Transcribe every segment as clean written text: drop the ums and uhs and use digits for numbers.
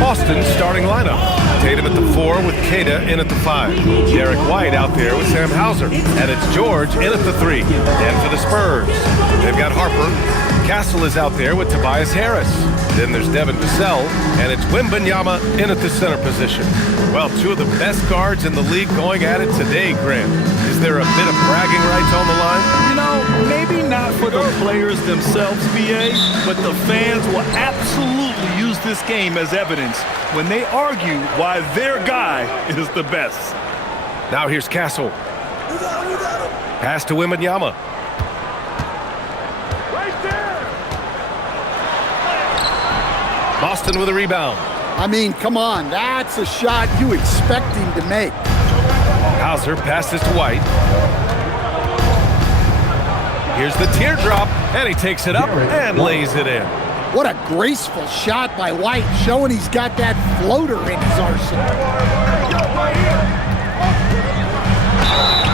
Boston's starting lineup. Tatum at the 4 with Kata in at the 5. Derek White out there with Sam Hauser. And it's George in at the 3. And for the Spurs, they've got Harper. Castle is out there with Tobias Harris. Then there's Devin Vassell, and it's Wembanyama in at the center position. Well, two of the best guards in the league going at it today, Grant. Is there a bit of bragging rights on the line? You know, maybe not for the players themselves, BA, but the fans will absolutely use this game as evidence when they argue why their guy is the best. Now here's Castle. Pass to Wembanyama. Boston with a rebound. I mean, come on, that's a shot you expect him to make. Hauser passes to White. Here's the teardrop, and he takes it up and lays it in. What a graceful shot by White, showing he's got that floater in his arsenal.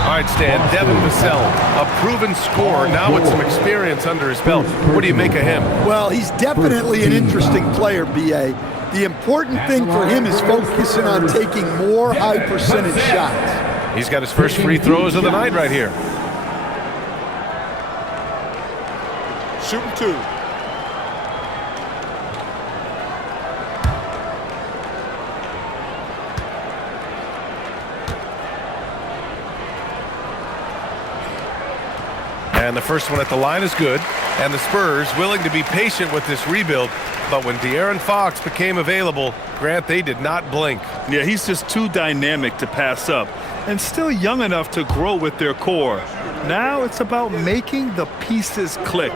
All right, Stan, Devin Vassell, a proven scorer, now with some experience under his belt. What do you make of him? Well, he's definitely an interesting player, B.A. The important thing for him is focusing on taking more high-percentage shots. He's got his first free throws of the night right here. Shooting 2. And the first one at the line is good. And the Spurs willing to be patient with this rebuild. But when De'Aaron Fox became available, Grant, they did not blink. Yeah, he's just too dynamic to pass up and still young enough to grow with their core. Now it's about making the pieces click.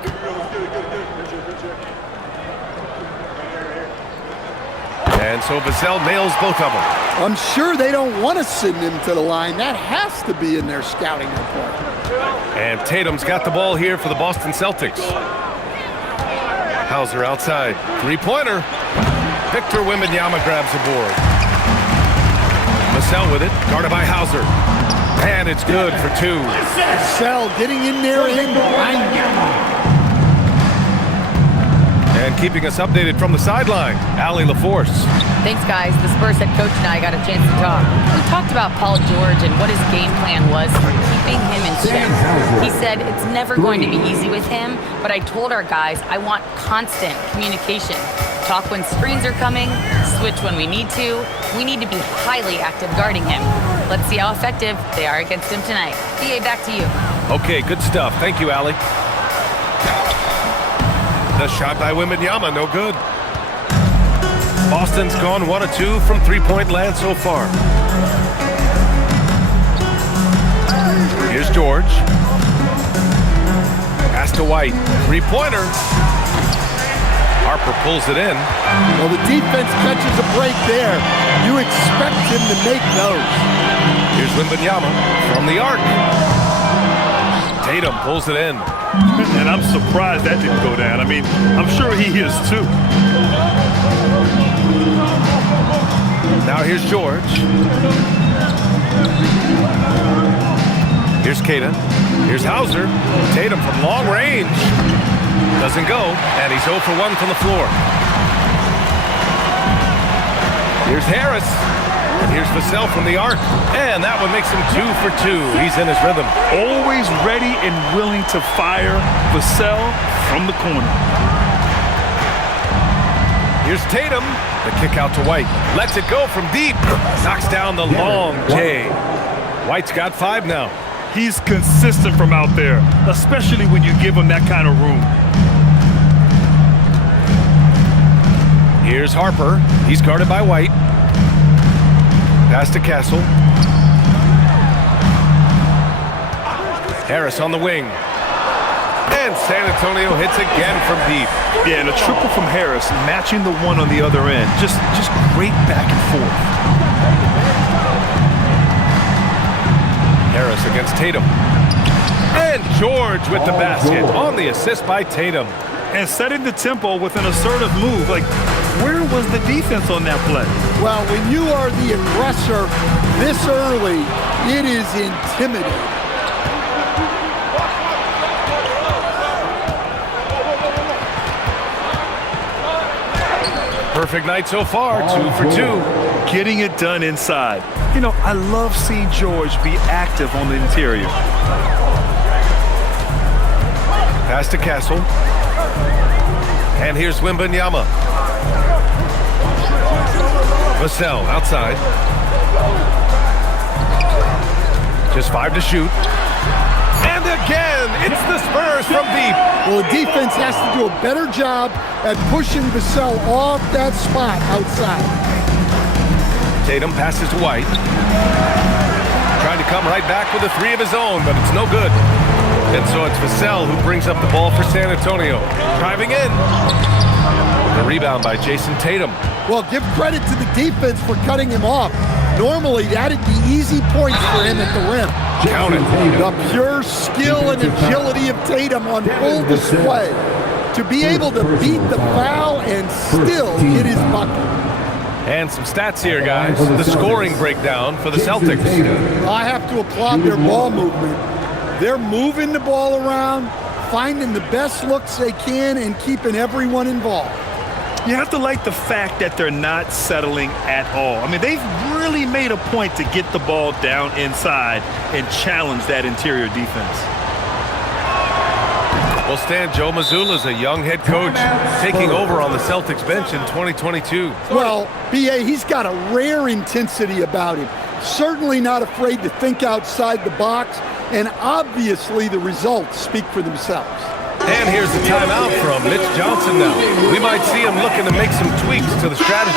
And so Vassell nails both of them. I'm sure they don't want to send him to the line. That has to be in their scouting report. And Tatum's got the ball here for the Boston Celtics. Hauser outside. Three-pointer. Victor Wembanyama grabs the board. Vassell with it. Guarded by Hauser. And it's good for 2. Vassell getting in there and grinding. And keeping us updated from the sideline, Allie LaForce. Thanks, guys. The Spurs head coach and I got a chance to talk. We talked about Paul George and what his game plan was for keeping him in check. He said it's never going to be easy with him, but I told our guys I want constant communication. Talk when screens are coming, switch when we need to. We need to be highly active guarding him. Let's see how effective they are against him tonight. BA, back to you. Okay, good stuff. Thank you, Allie. The shot by Wembanyama, no good. Boston's gone 1 of 2 from three-point land so far. Here's George. Pass to White. Three-pointer. Harper pulls it in. Well, the defense catches a break there. You expect him to make those. Here's Wembanyama from the arc. Tatum pulls it in. And I'm surprised that didn't go down. I mean, I'm sure he is too. Now here's George. Here's Kata. Here's Hauser. Tatum from long range. Doesn't go, and he's 0 for 1 from the floor. Here's Harris. And here's Vassell from the arc. And that one makes him 2 for 2. He's in his rhythm. Always ready and willing to fire Vassell from the corner. Here's Tatum. The kick out to White. Lets it go from deep. Knocks down the long J. White's got 5 now. He's consistent from out there, especially when you give him that kind of room. Here's Harper. He's guarded by White. Pass to Castle. Harris on the wing. And San Antonio hits again from deep. Yeah, and a triple from Harris, matching the one on the other end. Just great back and forth. Harris against Tatum. And George with the basket on the assist by Tatum. And setting the tempo with an assertive move. Like, where was the defense on that play? Well, when you are the aggressor this early, it is intimidating. perfect night so far, 2 for 2. Getting it done inside. You know, I love seeing George be active on the interior. Pass to Castle. And here's Wembanyama. Vassell outside. Just 5 to shoot. And again, it's the Spurs from deep. Well, the defense has to do a better job at pushing Vassell off that spot outside. Tatum passes to White. Trying to come right back with a 3 of his own, but it's no good. And so it's Vassell who brings up the ball for San Antonio. Driving in. The rebound by Jason Tatum. Well, give credit to the defense for cutting him off. Normally, that'd be easy points for him at the rim. Count it. The pure skill and agility of Tatum on full display. To be able to beat the foul and still hit his bucket. And some stats here, guys. The scoring breakdown for the Celtics. I have to applaud their ball movement. They're moving the ball around, finding the best looks they can, and keeping everyone involved. You have to like the fact that they're not settling at all. I mean, they've really made a point to get the ball down inside and challenge that interior defense. Well, Stan, Joe Mazzulla's a young head coach taking over on the Celtics bench in 2022. Well, B.A., he's got a rare intensity about him. Certainly not afraid to think outside the box, and obviously the results speak for themselves. And here's the timeout from Mitch Johnson now. We might see him looking to make some tweaks to the strategy.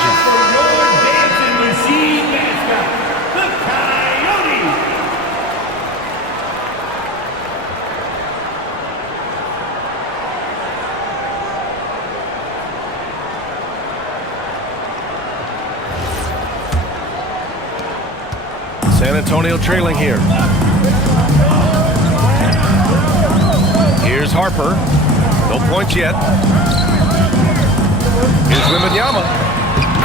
San Antonio trailing here. Here's Harper. No points yet. Here's Wembanyama.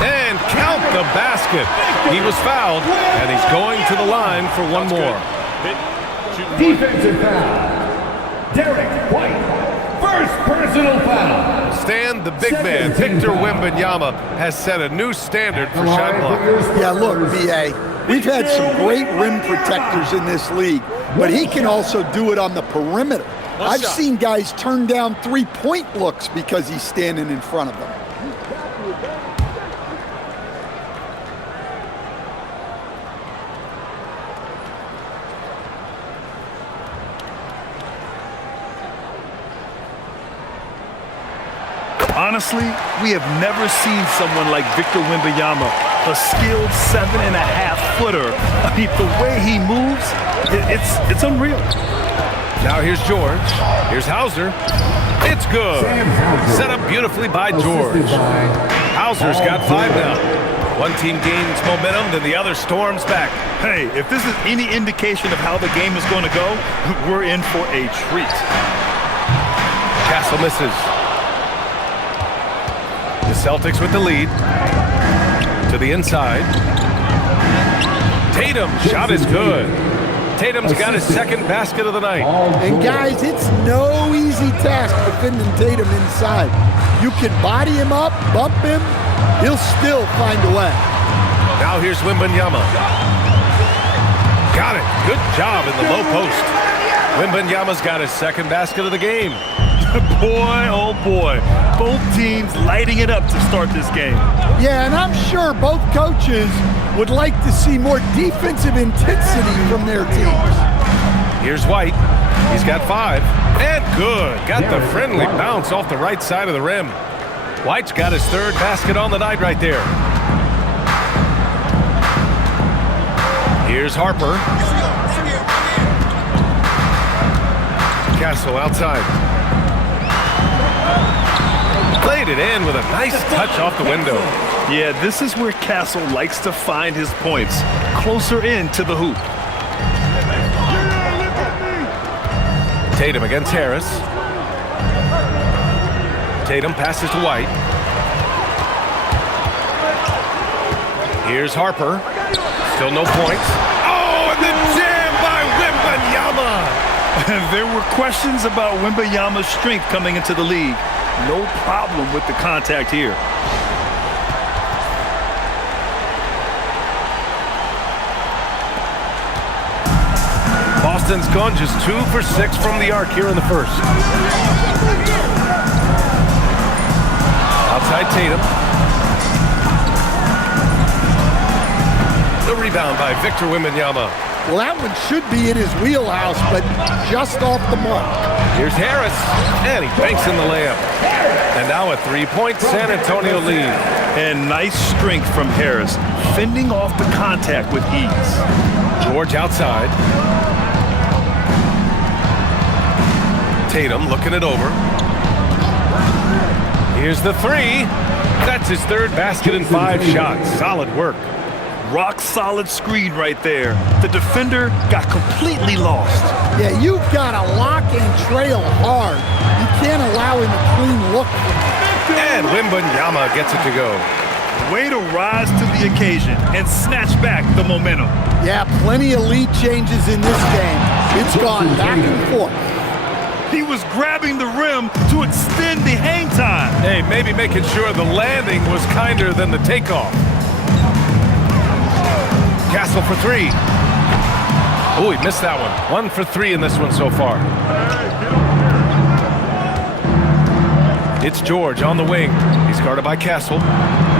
And count the basket. He was fouled, and he's going to the line for one more. Defensive foul. Derek White. First personal foul. Stan, the big man, Victor Wembanyama, has set a new standard for shot blockers. Yeah, look, B.A., we've had some great rim protectors in this league, but he can also do it on the perimeter. I've seen guys turn down three-point looks because he's standing in front of them. Honestly, we have never seen someone like Victor Wembanyama, a skilled 7.5-footer. I mean, the way he moves, it's unreal. Now here's George. Here's Hauser. It's good. Set up beautifully by George. Hauser's got 5 now. One team gains momentum, then the other storms back. Hey, if this is any indication of how the game is going to go, we're in for a treat. Castle misses. The Celtics with the lead. To the inside. Tatum, shot is good. Tatum's got his second basket of the night. And guys, it's no easy task defending Tatum inside. You can body him up, bump him, he'll still find a way. Now here's Wembanyama. Got it. Good job in the low post. Wembanyama's got his second basket of the game. Boy, oh boy. Both teams lighting it up to start this game. Yeah, and I'm sure both coaches would like to see more defensive intensity from their teams. Here's White. He's got 5. And good. Got the friendly bounce off the right side of the rim. White's got his third basket on the night right there. Here's Harper. Castle outside. Played it in with a nice touch off the window. Yeah, this is where Castle likes to find his points, closer in to the hoop. Tatum against Harris. Tatum passes to White. Here's Harper. Still no points. Oh, and the jam by Wembanyama! There were questions about Wembanyama's strength coming into the league. No problem with the contact here. Boston's gone just 2 for 6 from the arc here in the first. Outside Tatum. The rebound by Victor Wembanyama. Well, that one should be in his wheelhouse, but just off the mark. Here's Harris, and he banks in the layup. And now a 3-point San Antonio lead. And nice strength from Harris, fending off the contact with ease. George outside. Tatum looking it over. Here's the three. That's his third basket in 5 shots. Solid work. Rock solid screen right there. The defender got completely lost. Yeah, you've got to lock and trail hard. You can't allow him a clean look. And Wembanyama gets it to go. Way to rise to the occasion and snatch back the momentum. Yeah, plenty of lead changes in this game. It's gone back and forth. He was grabbing the rim to extend the hang time. Hey, maybe making sure the landing was kinder than the takeoff. Castle for 3. Oh, he missed that one. 1 for 3 in this one so far. It's George on the wing. He's guarded by Castle.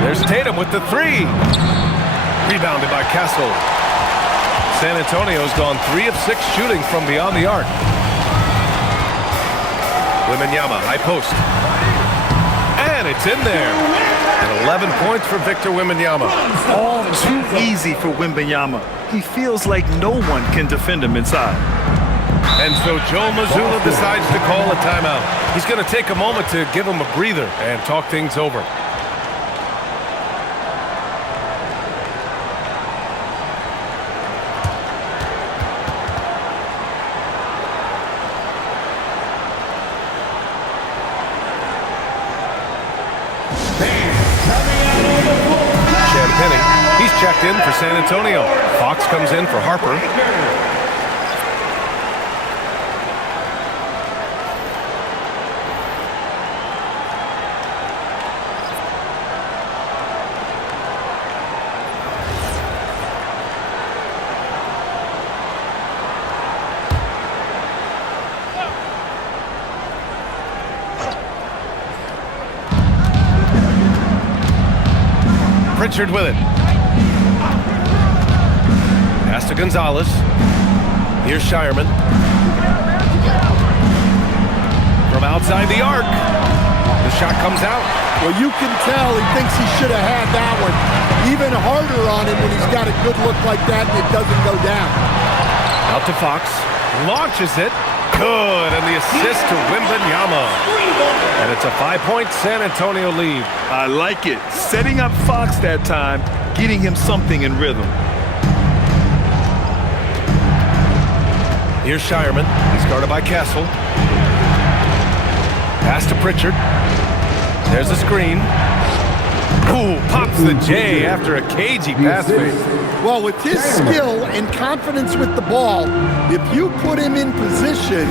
There's Tatum with the 3. Rebounded by Castle. San Antonio's gone 3 of 6 shooting from beyond the arc. Wembanyama, high post. And it's in there. And 11 points for Victor Wembanyama. All too easy for Wembanyama. He feels like no one can defend him inside. And so Joe Mazzulla decides to call a timeout. He's going to take a moment to give him a breather and talk things over. He's checked in for San Antonio. Fox comes in for Harper. Pritchard with it. Pass to Gonzalez. Here's Shireman. From outside the arc. The shot comes out. Well, you can tell he thinks he should have had that one. Even harder on him when he's got a good look like that and it doesn't go down. Out to Fox. Launches it. Good. And the assist to Wembanyama. And it's a 5-point San Antonio lead. I like it. Setting up Fox that time, getting him something in rhythm. Here's Shireman. He's guarded by Castle. Pass to Pritchard. There's a screen. Ooh, pops the J after a cagey pass fake. Well, with his skill and confidence with the ball, if you put him in position,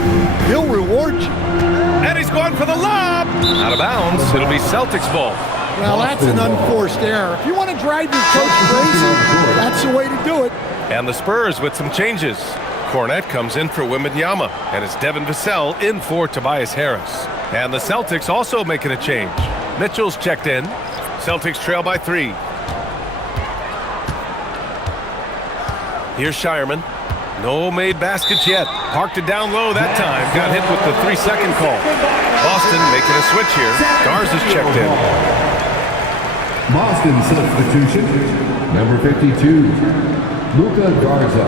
he'll reward you. And he's going for the lob. Out of bounds. It'll be Celtics ball. Well, that's an unforced error. If you want to drive your coach crazy, that's the way to do it. And the Spurs with some changes. Cornette comes in for Wembanyama, and it's Devin Vassell in for Tobias Harris. And the Celtics also making a change. Mitchell's checked in. Celtics trail by 3. Here's Shireman. No made baskets yet. Parked it down low that time. Got hit with the 3-second call. Boston making a switch here. Garza's checked in. Boston substitution, number 52, Luka Garza.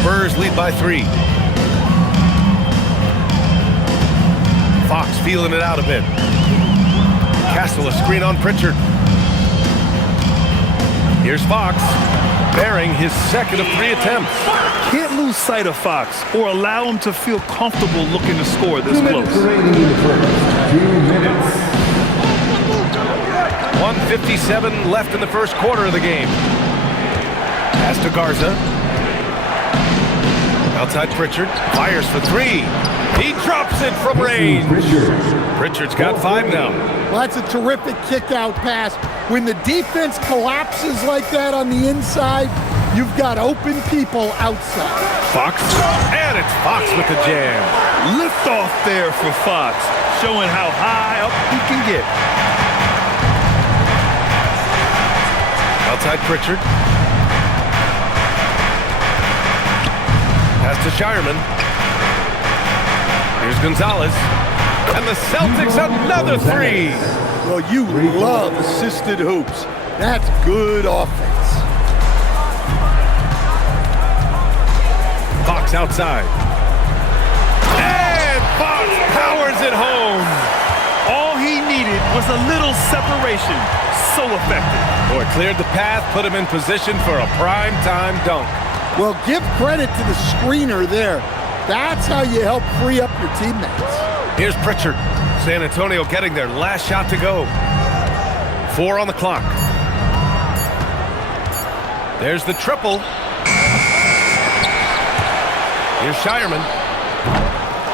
Spurs lead by 3. Fox feeling it out a bit. Castle a screen on Pritchard. Here's Fox, bearing his second of 3 attempts. Can't lose sight of Fox or allow him to feel comfortable looking to score this close. 2 minutes. 1:57 left in the first quarter of the game. Pass to Garza. Outside Pritchard, fires for 3. He drops it from range. Pritchard's got 5 now. Well, that's a terrific kick-out pass. When the defense collapses like that on the inside, You've got open people outside. Fox, and it's Fox with the jam. Lift off there for Fox, showing how high up he can get. Outside Pritchard. Pass to Shireman. Here's Gonzalez. And the Celtics another three. Well, you love assisted hoops. That's good offense. Fox outside. And Fox powers it home. All he needed was a little separation. So effective. Boy, cleared the path, put him in position for a prime-time dunk. Well, give credit to the screener there. That's how you help free up your teammates. Here's Pritchard. San Antonio getting their last shot to go. 4 on the clock. There's the triple. Here's Shireman.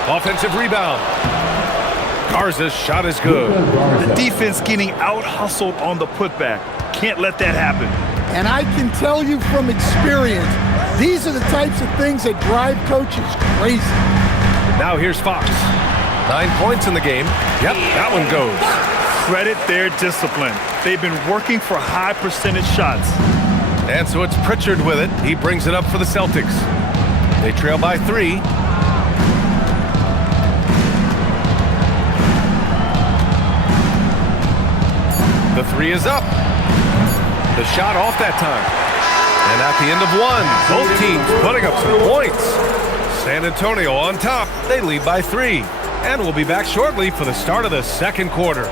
Offensive rebound. Garza's shot is good. The defense getting out-hustled on the putback. Can't let that happen. And I can tell you from experience, these are the types of things that drive coaches crazy. Now here's Fox. 9 points in the game. Yep, that one goes. Credit their discipline. They've been working for high percentage shots. And so it's Pritchard with it. He brings it up for the Celtics. They trail by 3. The 3 is up. The shot off that time. And at the end of 1, both teams putting up some points. San Antonio on top. They lead by 3. And we'll be back shortly for the start of the second quarter.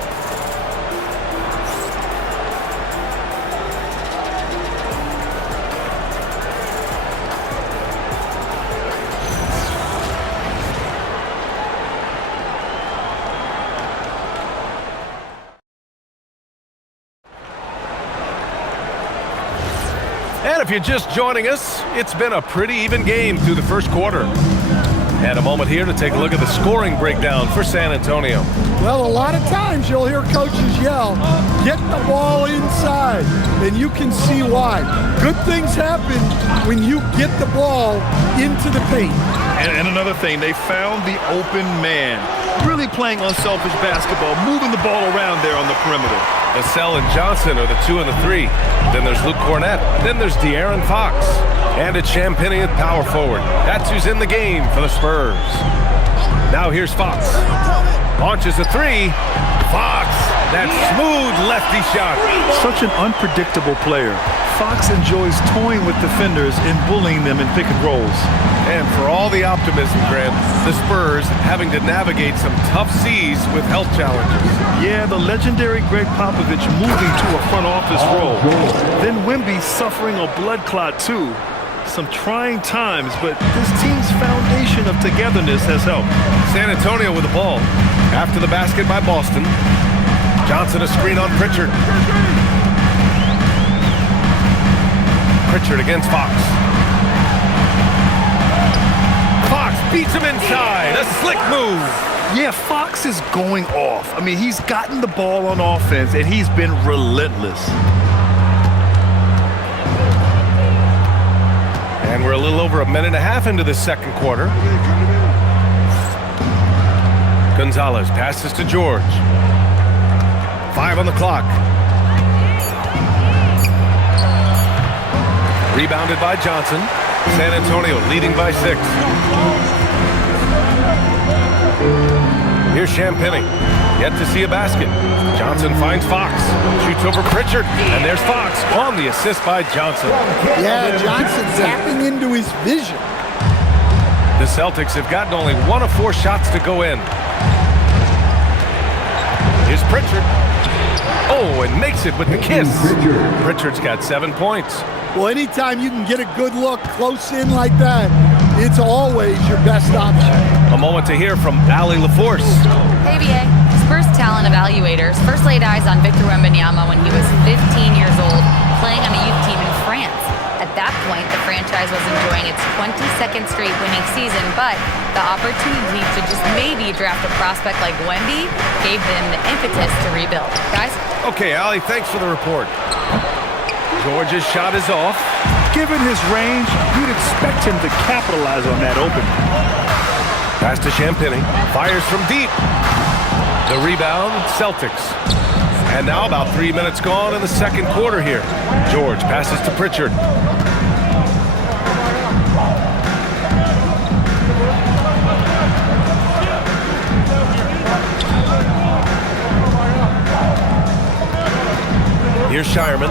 And if you're just joining us, it's been a pretty even game through the first quarter. And a moment here to take a look at the scoring breakdown for San Antonio. Well, a lot of times you'll hear coaches yell, get the ball inside, and you can see why. Good things happen when you get the ball into the paint. And another thing, they found the open man. Really playing unselfish basketball, moving the ball around there on the perimeter. Vassell and Johnson are the 2 and the 3. Then there's Luke Cornett. Then there's De'Aaron Fox. And it's Champagnie at power forward. That's who's in the game for the Spurs. Now here's Fox. Launches a 3. Fox, that smooth lefty shot. Such an unpredictable player. Fox enjoys toying with defenders and bullying them in pick and rolls. And for all the optimism, Grant, the Spurs having to navigate some tough seas with health challenges. Yeah, the legendary Greg Popovich moving to a front office role. Then Wemby suffering a blood clot too. Some trying times, but this team's foundation of togetherness has helped. San Antonio with the ball. After the basket by Boston. Johnson a screen on Pritchard. Pritchard against Fox. Fox beats him inside. A slick move. Yeah, Fox is going off. I mean, he's gotten the ball on offense, and he's been relentless. And we're a little over a minute and a half into the second quarter. Gonzalez passes to George. 5 on the clock. Rebounded by Johnson. San Antonio leading by 6. Here's Champagnie. Yet to see a basket. Johnson finds Fox. Shoots over Pritchard. And there's Fox on the assist by Johnson. Yeah, Johnson tapping into his vision. The Celtics have gotten only 1 of 4 shots to go in. Here's Pritchard. Oh, and makes it with the kiss. Pritchard's got 7 points. Well, anytime you can get a good look close in like that, it's always your best option. A moment to hear from Ali LaForce. Hey, BA. Spurs talent evaluators first laid eyes on Victor Wembanyama when he was 15 years old, playing on a youth team in France. At that point, the franchise was enjoying its 22nd straight winning season, but the opportunity to just maybe draft a prospect like Wemby gave them the impetus to rebuild. Guys? Okay, Ali, thanks for the report. George's shot is off. Given his range, you'd expect him to capitalize on that opening. Pass to Champagny. Fires from deep. The rebound, Celtics. And now about 3 minutes gone in the second quarter here. George passes to Pritchard. Here's Shireman.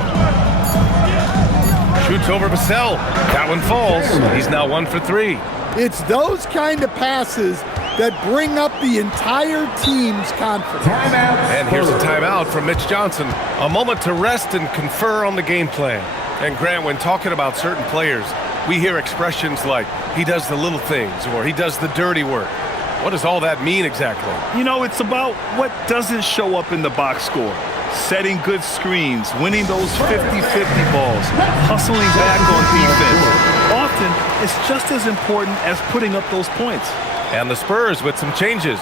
Shoots over Vassell. That one falls. He's now 1 for 3. It's those kind of passes that bring up the entire team's confidence. And here's a timeout from Mitch Johnson. A moment to rest and confer on the game plan. And Grant, when talking about certain players, we hear expressions like, he does the little things, or he does the dirty work. What does all that mean exactly? You know, it's about what doesn't show up in the box score. Setting good screens, winning those 50-50 balls, hustling back on defense. Often, it's just as important as putting up those points. And the Spurs with some changes.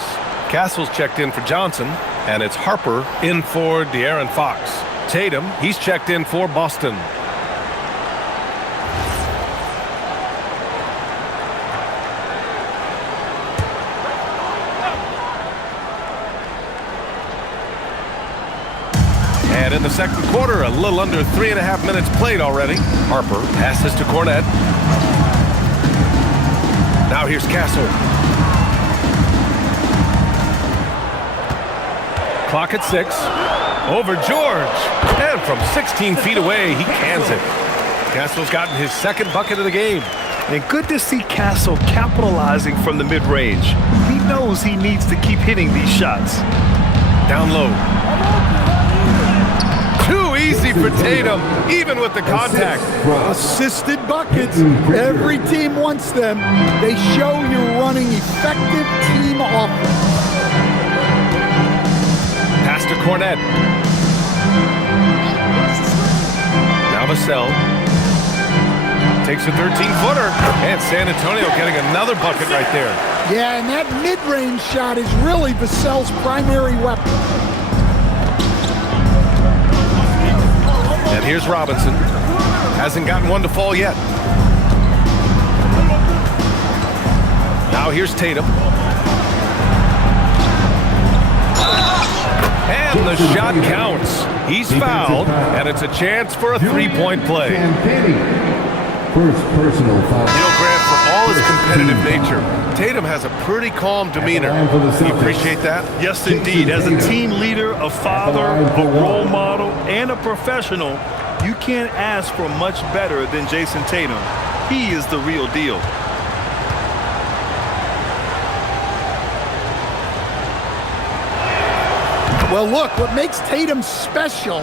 Castle's checked in for Johnson, and it's Harper in for De'Aaron Fox. Tatum, he's checked in for Boston. And in the second quarter, a little under 3.5 minutes played already. Harper passes to Cornette. Now here's Castle. Clock at 6. Over George. And from 16 feet away, he cans it. Castle's gotten his second bucket of the game. And good to see Castle capitalizing from the mid-range. He knows he needs to keep hitting these shots. Down low. Too easy for Tatum, even with the contact. Assisted buckets. Every team wants them. They show you're running effective team offense. Pass to Cornette. Now Vassell takes a 13-footer. And San Antonio getting another bucket right there. Yeah, and that mid-range shot is really Vassell's primary weapon. And here's Robinson. Hasn't gotten one to fall yet. Now here's Tatum. And the shot counts. He's fouled, and it's a chance for a three-point play. First personal foul. You know, Grant, for all his competitive nature, Tatum has a pretty calm demeanor. You appreciate that? Yes, indeed. As a team leader, a father, a role model, and a professional, you can't ask for much better than Jason Tatum. He is the real deal. Well, look, what makes Tatum special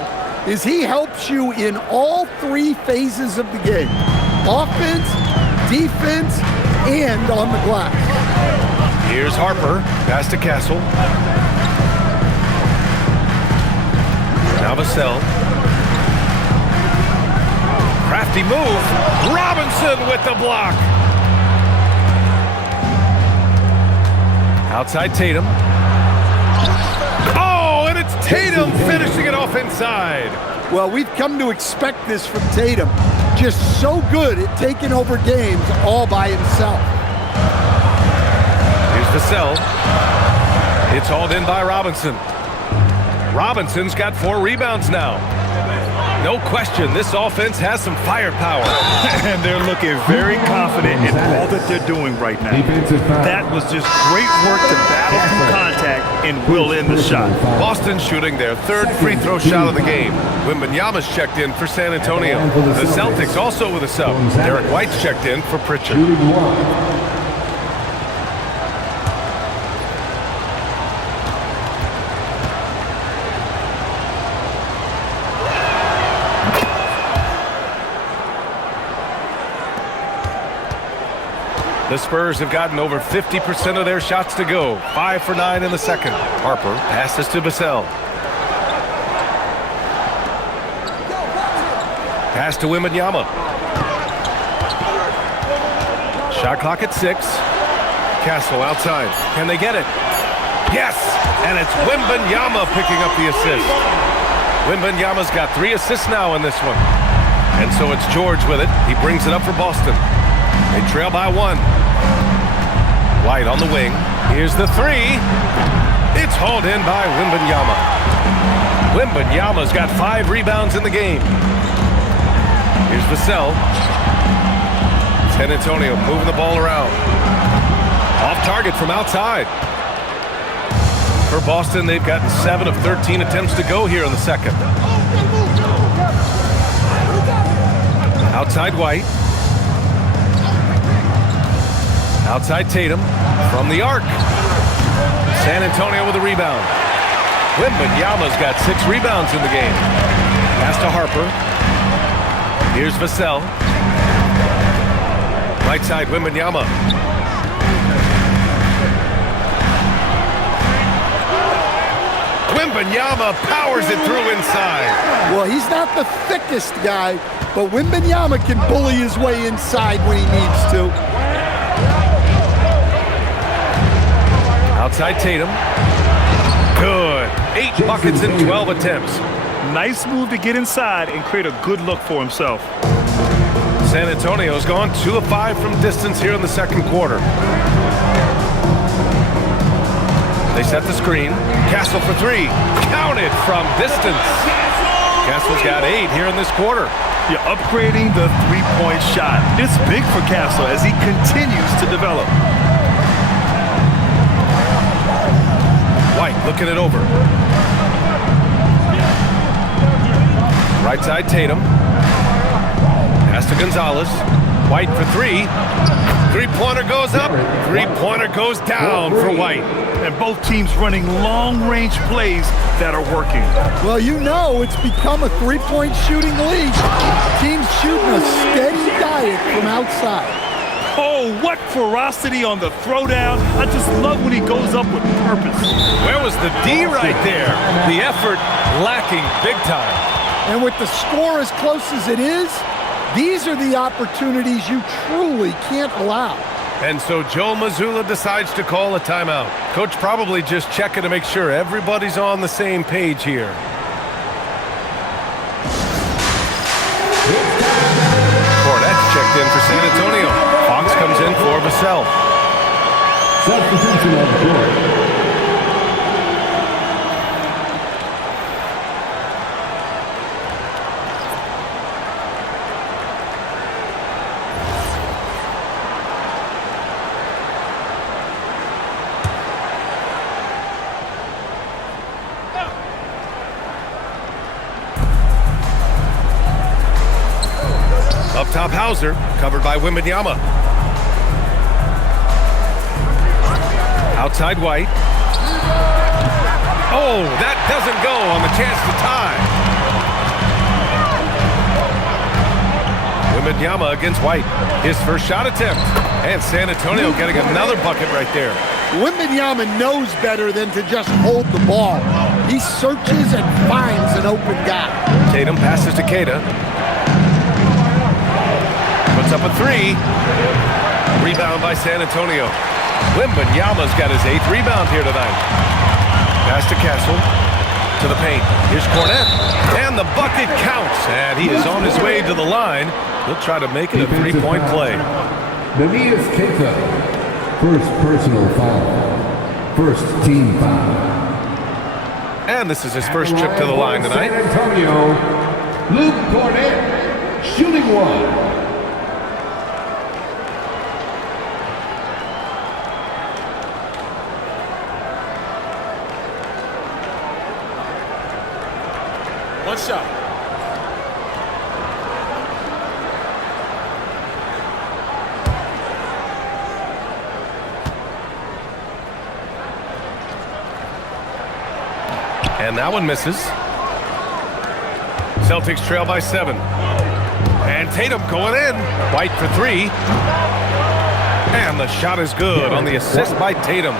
is he helps you in all three phases of the game. Offense, defense, and on the glass. Here's Harper. Pass to Castle. Now Vassell. Crafty move. Robinson with the block. Outside Tatum. Oh, and it's Tatum finishing it off inside. Well, we've come to expect this from Tatum. Just so good at taking over games all by himself. Here's Vassell. It's hauled in by Robinson. Robinson's got 4 rebounds now. No question, this offense has some firepower. And they're looking very confident in all that they're doing right now. That was just great work to battle through contact and will end the shot. Boston shooting their 3rd free throw shot of the game. Wembanyama's checked in for San Antonio. The Celtics also with a sub. Derek White's checked in for Pritchard. The Spurs have gotten over 50% of their shots to go. 5 for 9 in the second. Harper passes to Vassell. Pass to Wembanyama. Shot clock at 6. Castle outside. Can they get it? Yes! And it's Wembanyama picking up the assist. Wembanyama's got 3 assists now in this one. And so it's George with it. He brings it up for Boston. They trail by 1. White on the wing. Here's the 3. It's hauled in by Wembanyama. Wembanyama's got 5 rebounds in the game. Here's Vassell. San Antonio moving the ball around. Off target from outside. For Boston, they've gotten 7 of 13 attempts to go here in the second. Outside White. Outside Tatum. From the arc. San Antonio with a rebound. Wembanyama's got 6 rebounds in the game. Pass to Harper. Here's Vassell. Right side, Wembanyama. Wembanyama powers it through inside. Well, he's not the thickest guy, but Wembanyama can bully his way inside when he needs to. Outside Tatum. Good. 8 buckets in 12 attempts. Nice move to get inside and create a good look for himself. San Antonio's gone 2 of 5 from distance here in the second quarter. They set the screen. Castle for 3. Counted from distance. Castle's got 8 here in this quarter. You're upgrading the three-point shot. It's big for Castle as he continues to develop. White looking it over. Right side Tatum. Pass to Gonzalez. White for 3. Three-pointer goes up. Three-pointer goes down for White. And both teams running long-range plays that are working. Well, you know it's become a three-point shooting league. Teams shooting a steady diet from outside. Oh, what ferocity on the throwdown. I just love when he goes up with purpose. Where was the D right there? The effort lacking big time. And with the score as close as it is, these are the opportunities you truly can't allow. And so Joe Mazzulla decides to call a timeout. Coach probably just checking to make sure everybody's on the same page here. Cornette's checked in for San Antonio. Fox comes in for Vassell. Substitution on the court. Up top, Hauser, covered by Wembanyama. Outside White. Oh, that doesn't go on the chance to tie. Wembanyama against White. His first shot attempt. And San Antonio getting another bucket right there. Wembanyama knows better than to just hold the ball. He searches and finds an open guy. Tatum passes to Queta. Puts up a 3. Rebound by San Antonio. Wembanyama's got his 8th rebound here tonight. Pass to Castle. To the paint. Here's Cornette. And the bucket counts. And he is on his way to the line. He'll try to make it a 3-point play. Denias Queta. First personal foul. First team foul. And this is his first trip to the line tonight. San Antonio. Luke Cornette. Shooting 1. One shot. And that one misses. Celtics trail by 7. And Tatum going in. White for 3. And the shot is good on the assist by Tatum.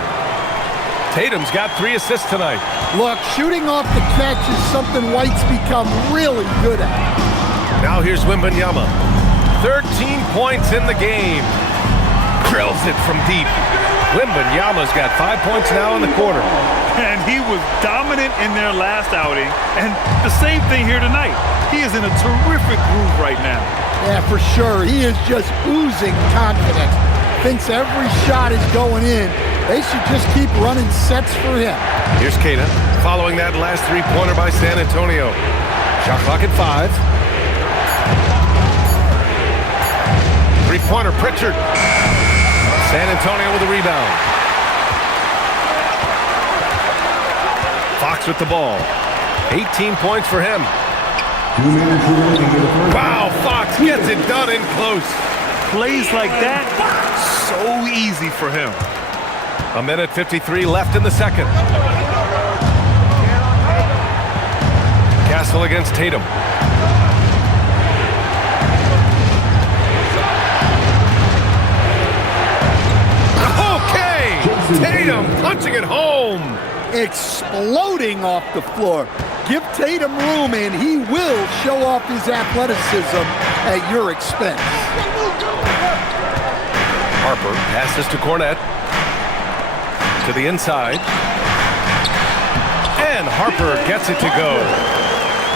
Tatum's got 3 assists tonight. Look, shooting off the catch is something White's become really good at. Now here's Wembanyama. 13 points in the game. Drills it from deep. Wembanyama's got 5 points now in the quarter. And he was dominant in their last outing. And the same thing here tonight. He is in a terrific groove right now. Yeah, for sure. He is just oozing confidence. Thinks every shot is going in. They should just keep running sets for him. Here's Queta following that last three-pointer by San Antonio. Shot clock at 5. Three-pointer, Pritchard. San Antonio with a rebound. Fox with the ball. 18 points for him. Wow, Fox gets it done in close. Plays like that, so easy for him. 1:53 left in the second. Castle against Tatum. Okay! Tatum punching it home. Exploding off the floor. Give Tatum room and he will show off his athleticism at your expense. Harper passes to Cornette. To the inside. And Harper gets it to go.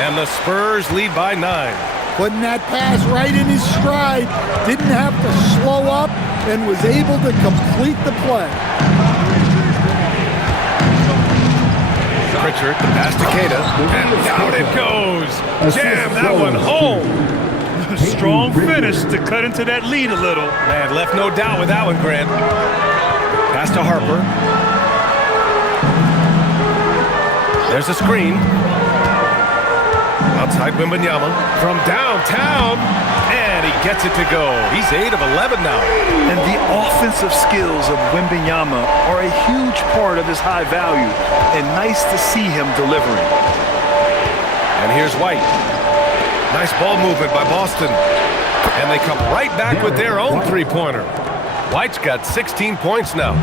And the Spurs lead by 9. Putting that pass right in his stride. Didn't have to slow up and was able to complete the play. Pritchard, the pass to Queta. And down it goes. Jam that one home. Strong finish to cut into that lead a little. Man, left no doubt with that one, Grant. Pass to Harper. There's a screen. Outside Wembanyama from downtown. And he gets it to go. He's 8 of 11 now. And the offensive skills of Wembanyama are a huge part of his high value. And nice to see him delivering. And here's White. Nice ball movement by Boston. And they come right back with their own three-pointer. White's got 16 points now.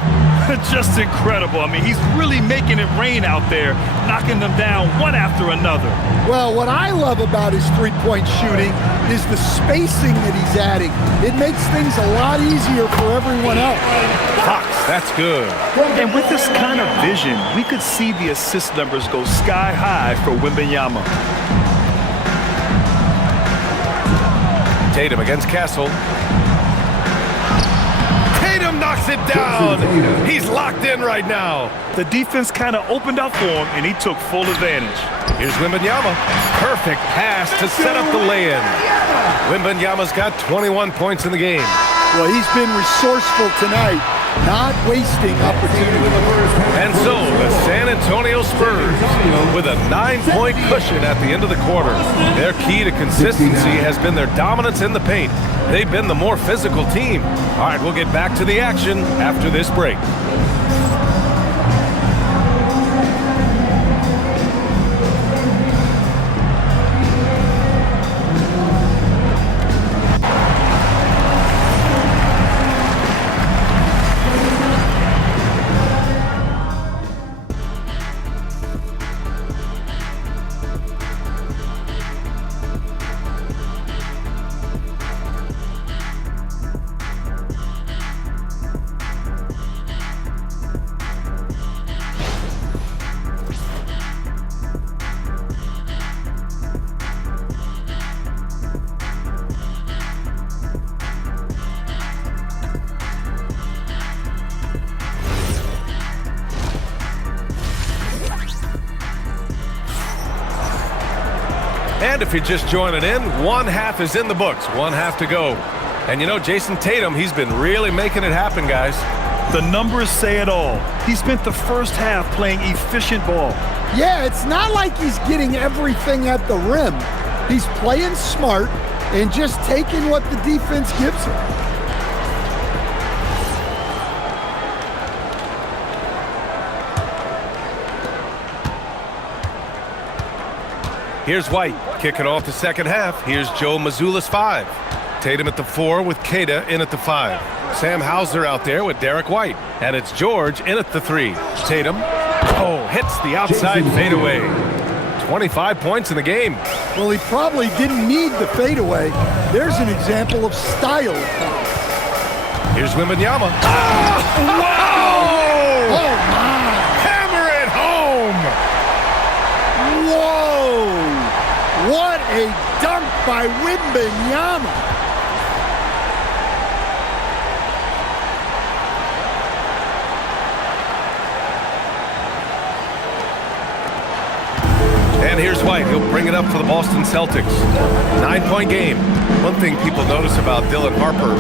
Just incredible. I mean, he's really making it rain out there, knocking them down one after another. Well, what I love about his three-point shooting is the spacing that he's adding. It makes things a lot easier for everyone else. Fox, that's good. And with this kind of vision, we could see the assist numbers go sky high for Wembanyama. Tatum against Castle. Tatum knocks it down. He's locked in right now. The defense kind of opened up for him, and he took full advantage. Here's Wembanyama. Perfect pass to set up the lay-in. Wembanyama's got 21 points in the game. Well, he's been resourceful tonight, not wasting opportunity. And so the San Antonio Spurs with a 9-point cushion at the end of the quarter. Their key to consistency has been their dominance in the paint. They've been the more physical team. All right, we'll get back to the action after this break. And if you're just joining in, one half is in the books, one half to go. And you know, Jason Tatum, he's been really making it happen, guys. The numbers say it all. He spent the first half playing efficient ball. Yeah, it's not like he's getting everything at the rim. He's playing smart and just taking what the defense gives him. Here's White, kicking off the second half. Here's Joe Mazzulla's 5. Tatum at the 4 with Queta in at the 5. Sam Hauser out there with Derek White. And it's George in at the 3. Tatum, hits the outside fadeaway. 25 points in the game. Well, he probably didn't need the fadeaway. There's an example of style. Here's Wembanyama. Oh, wow! Oh, my. Hammer it home! Whoa! What a dunk by Wembanyama. And here's White. He'll bring it up for the Boston Celtics. 9-point game. One thing people notice about Dylan Harper,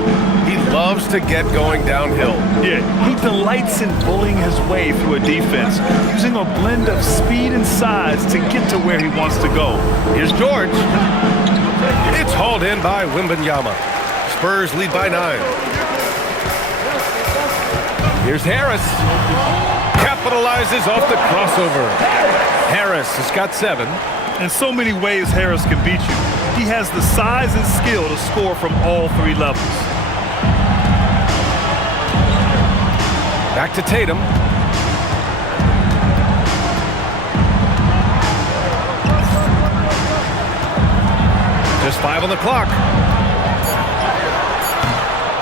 he loves to get going downhill. Yeah, he delights in bullying his way through a defense, using a blend of speed and size to get to where he wants to go. Here's George. It's hauled in by Wembanyama. Spurs lead by 9. Here's Harris. Capitalizes off the crossover. Harris has got 7. In so many ways, Harris can beat you. He has the size and skill to score from all 3 levels. Back to Tatum. Just 5 on the clock.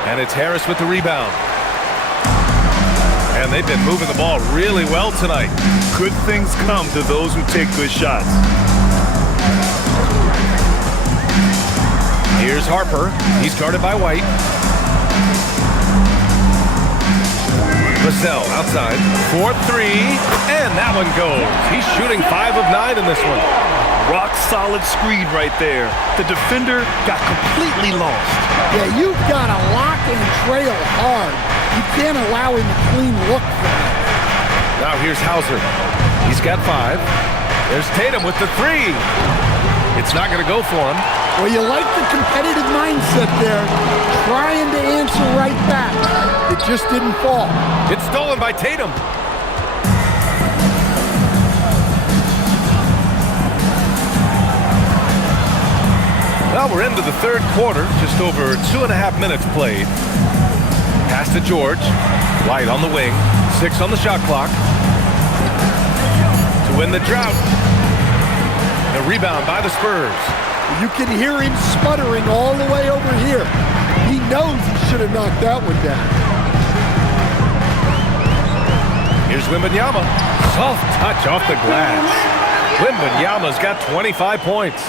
And it's Harris with the rebound. And they've been moving the ball really well tonight. Good things come to those who take good shots. Here's Harper. He's guarded by White. Vassell outside. 4-3. And that one goes. He's shooting 5 of 9 in this one. Rock solid screen right there. The defender got completely lost. Yeah, you've got to lock and trail hard. You can't allow him a clean look for him. Now here's Hauser. He's got 5. There's Tatum with the 3. It's not going to go for him. Well, you like the competitive mindset there, trying to answer right back. It just didn't fall. It's stolen by Tatum. Well, we're into the third quarter, just over 2.5 minutes played. Pass to George. White on the wing. 6 on the shot clock. To win the drought. The rebound by the Spurs. You can hear him sputtering all the way over here. He knows he should have knocked that one down. Here's Wembanyama. Soft touch off the glass. Wembanyama's got 25 points.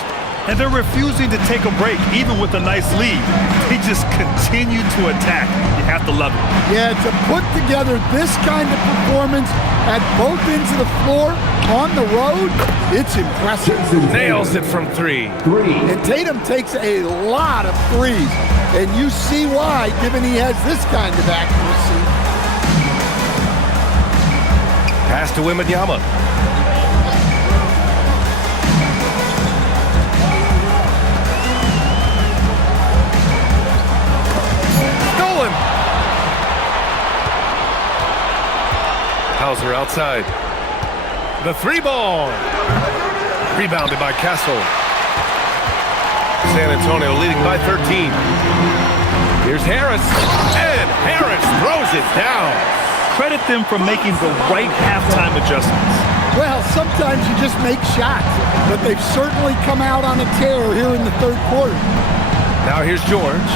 And they're refusing to take a break, even with a nice lead. They just continue to attack. You have to love it. Yeah, to put together this kind of performance at both ends of the floor on the road, it's impressive. Nails it from 3. And Tatum takes a lot of threes. And you see why, given he has this kind of accuracy. Pass to Wembanyama. Hauser outside. The 3-ball. Rebounded by Castle. San Antonio leading by 13. Here's Harris. And Harris throws it down. Credit them for making the right halftime adjustments. Well, sometimes you just make shots, but they've certainly come out on a tear here in the third quarter. Now here's George.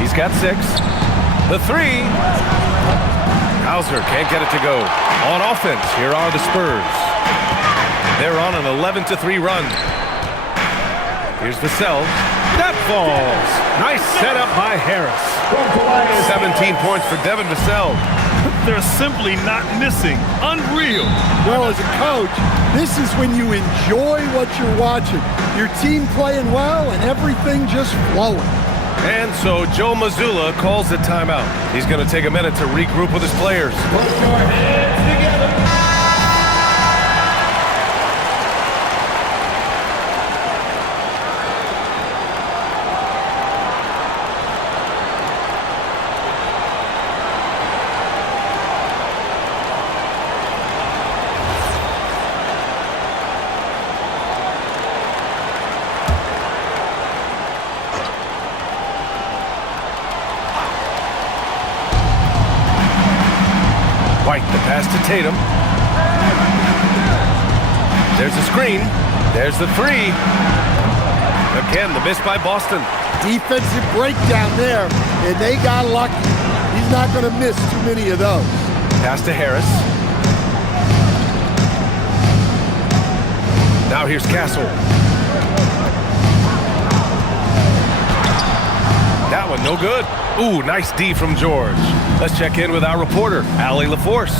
He's got 6. The 3. Hauser can't get it to go. On offense, here are the Spurs. They're on an 11-3 run. Here's Vassell. That falls. Nice setup by Harris. 17 points for Devin Vassell. They're simply not missing. Unreal. Well, as a coach, this is when you enjoy what you're watching. Your team playing well and everything just flowing. And so Joe Mazzulla calls the timeout. He's going to take a minute to regroup with his players. Put your hands together. White, the pass to Tatum. There's the screen. There's the 3. Again, the miss by Boston. Defensive breakdown there, and they got lucky. He's not going to miss too many of those. Pass to Harris. Now here's Castle. That one no good. Ooh, nice D from George. Let's check in with our reporter, Allie LaForce.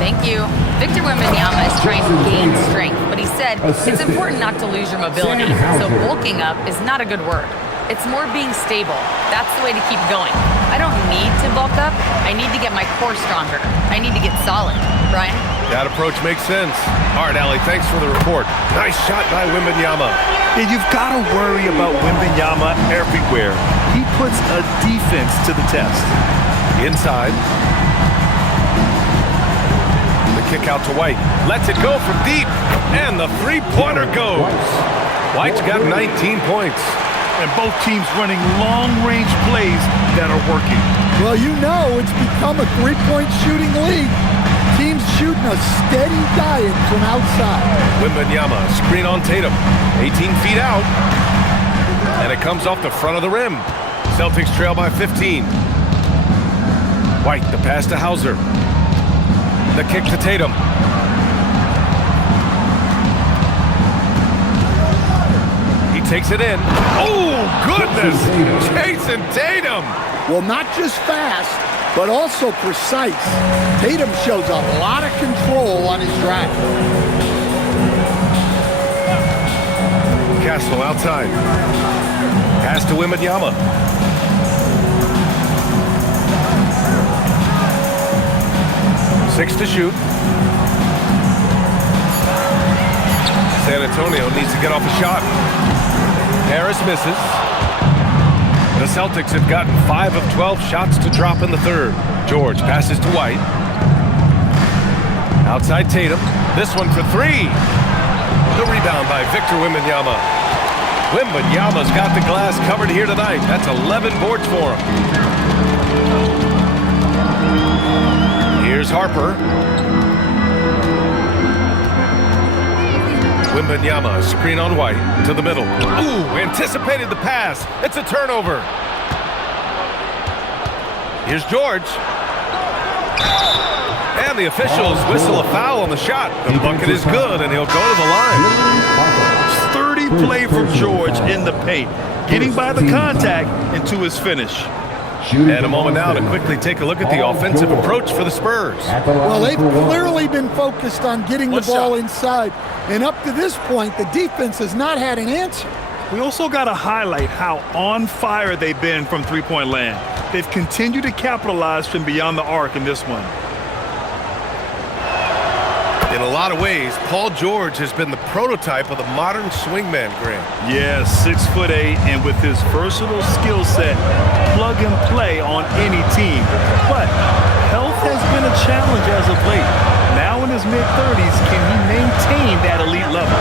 Thank you. Victor Wembanyama is trying to gain strength, but he said it's important not to lose your mobility. So bulking up is not a good word. It's more being stable. That's the way to keep going. I don't need to bulk up. I need to get my core stronger. I need to get solid. Brian? That approach makes sense. All right, Allie, thanks for the report. Nice shot by Wembanyama. And you've got to worry about Wembanyama everywhere. He puts a defense to the test. Inside. The kick out to White. Lets it go from deep. And the three-pointer goes. White's got 19 points. And both teams running long-range plays that are working. Well, you know it's become a three-point shooting league. Teams shooting a steady diet from outside. Wembanyama, screen on Tatum. 18 feet out. And it comes off the front of the rim. Celtics trail by 15. White, the pass to Hauser. The kick to Tatum. He takes it in. Oh, goodness! Jason Tatum! Well, not just fast, but also precise. Tatum shows a lot of control on his drive. Castle outside. Pass to Wembanyama. Six to shoot. San Antonio needs to get off a shot. Harris misses. The Celtics have gotten 5 of 12 shots to drop in the third. George passes to White. Outside Tatum. This one for three. The rebound by Victor Wembanyama. Wembanyama's got the glass covered here tonight. That's 11 boards for him. Here's Harper. Wembanyama, screen on White, to the middle. Ooh, anticipated the pass. It's a turnover. Here's George. And the officials whistle a foul on the shot. The bucket is good, and he'll go to the line. Sturdy play from George in the paint, getting by the contact and to his finish. And a moment now to quickly take a look at the offensive approach for the Spurs. Well, they've clearly been focused on getting the ball inside. And up to this point, the defense has not had an answer. We also got to highlight how on fire they've been from three-point land. They've continued to capitalize from beyond the arc in this one. In a lot of ways, Paul George has been the prototype of the modern swingman, Grant. Yes, 6'8", and with his versatile skill set, plug and play on any team. But health has been a challenge as of late. Now in his mid-30s, can he maintain that elite level?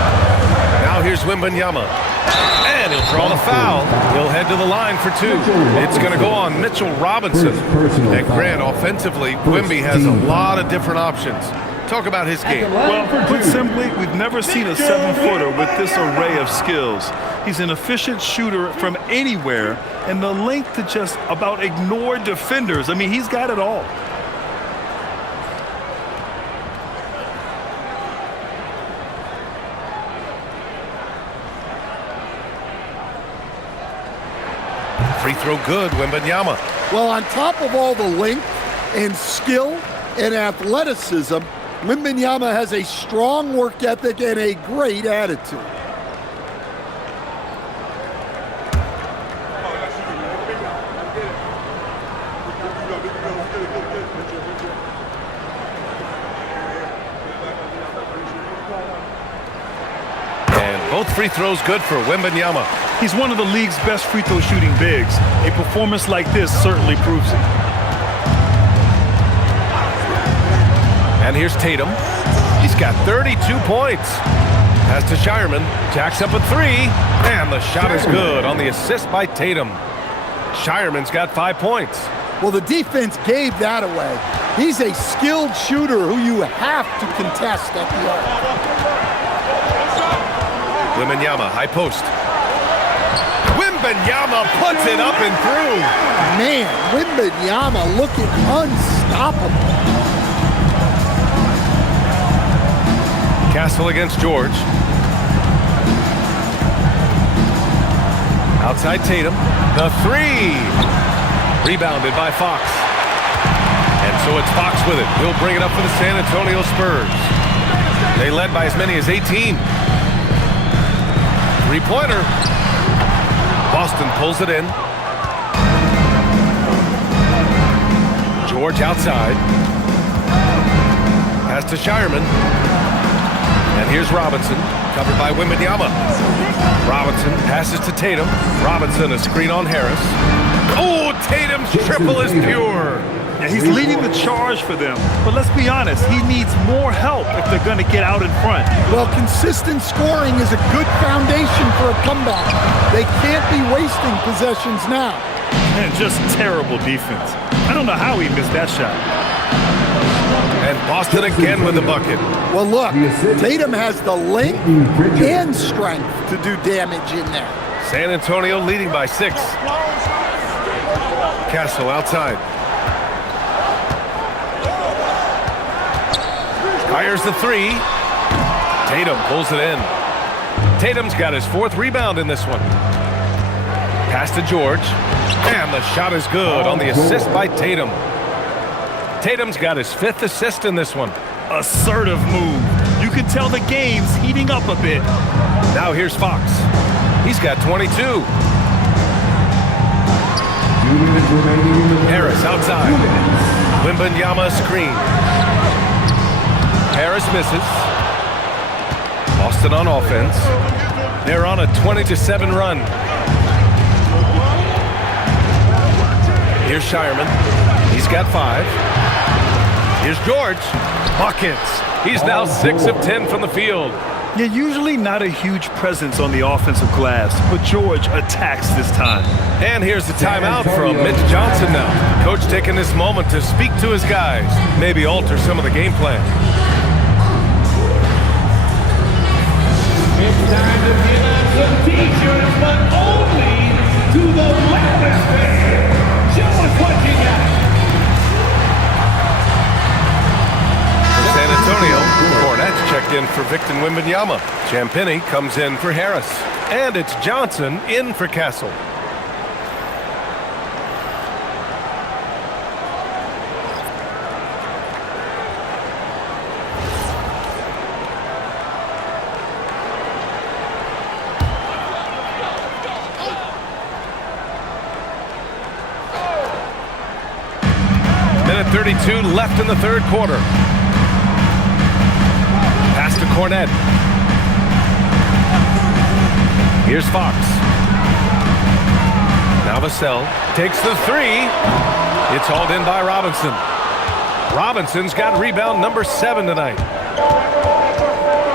Now here's Wembanyama. And he'll draw the foul. He'll head to the line for two. It's going to go on Mitchell Robinson. And Grant, offensively, Wemby has a lot of different options. Talk about his game. Well, put simply, we've never seen a 7-footer with this array of skills. He's an efficient shooter from anywhere, and the length to just about ignore defenders. I mean, he's got it all. Free throw good, Wembanyama. Well, on top of all the length and skill and athleticism, Wembanyama has a strong work ethic and a great attitude. And both free throws good for Wembanyama. He's one of the league's best free throw shooting bigs. A performance like this certainly proves it. And here's Tatum. He's got 32 points. Pass to Shireman. Jacks up a three. And the shot is good on the assist by Tatum. Shireman's got 5 points. Well, the defense gave that away. He's a skilled shooter who you have to contest at the arc. Wembanyama, high post. Wembanyama puts it up and through. Man, Wembanyama looking unstoppable. Castle against George. Outside Tatum. The three. Rebounded by Fox. And so it's Fox with it. He'll bring it up for the San Antonio Spurs. They led by as many as 18. Three-pointer. Boston pulls it in. George outside. Pass to Shireman. And here's Robinson, covered by Wembanyama. Robinson passes to Tatum. Robinson, a screen on Harris. Oh, Tatum's triple is pure. Yeah, he's leading the charge for them. But let's be honest, he needs more help if they're going to get out in front. Well, consistent scoring is a good foundation for a comeback. They can't be wasting possessions now. And just terrible defense. I don't know how he missed that shot. And Boston again with the bucket. Well, look, Tatum has the length and strength to do damage in there. San Antonio leading by 6. Castle outside. Fires the three. Tatum pulls it in. Tatum's got his 4th rebound in this one. Pass to George. And the shot is good on the assist by Tatum. Tatum's got his 5th assist in this one. Assertive move. You can tell the game's heating up a bit. Now here's Fox. He's got 22. Harris outside. Wembanyama screen. Harris misses. Boston on offense. They're on a 20-7 run. Here's Shireman. He's got 5. Here's George. Buckets. He's now 6 of 10 from the field. Yeah, usually not a huge presence on the offensive glass, but George attacks this time. And here's the timeout from Mitch Johnson now. Coach taking this moment to speak to his guys, maybe alter some of the game plan. It's time to give out some t-shirts, but only to the loudest fan. Show us what you got. For San Antonio, Cornette's checked in for Victor Wembanyama. Champagnie comes in for Harris. And it's Johnson in for Castle. Minute 32 left in the 3rd quarter. Pass to Cornette. Here's Fox. Now Vassell takes the 3. It's hauled in by Robinson. Robinson's got rebound number 7 tonight.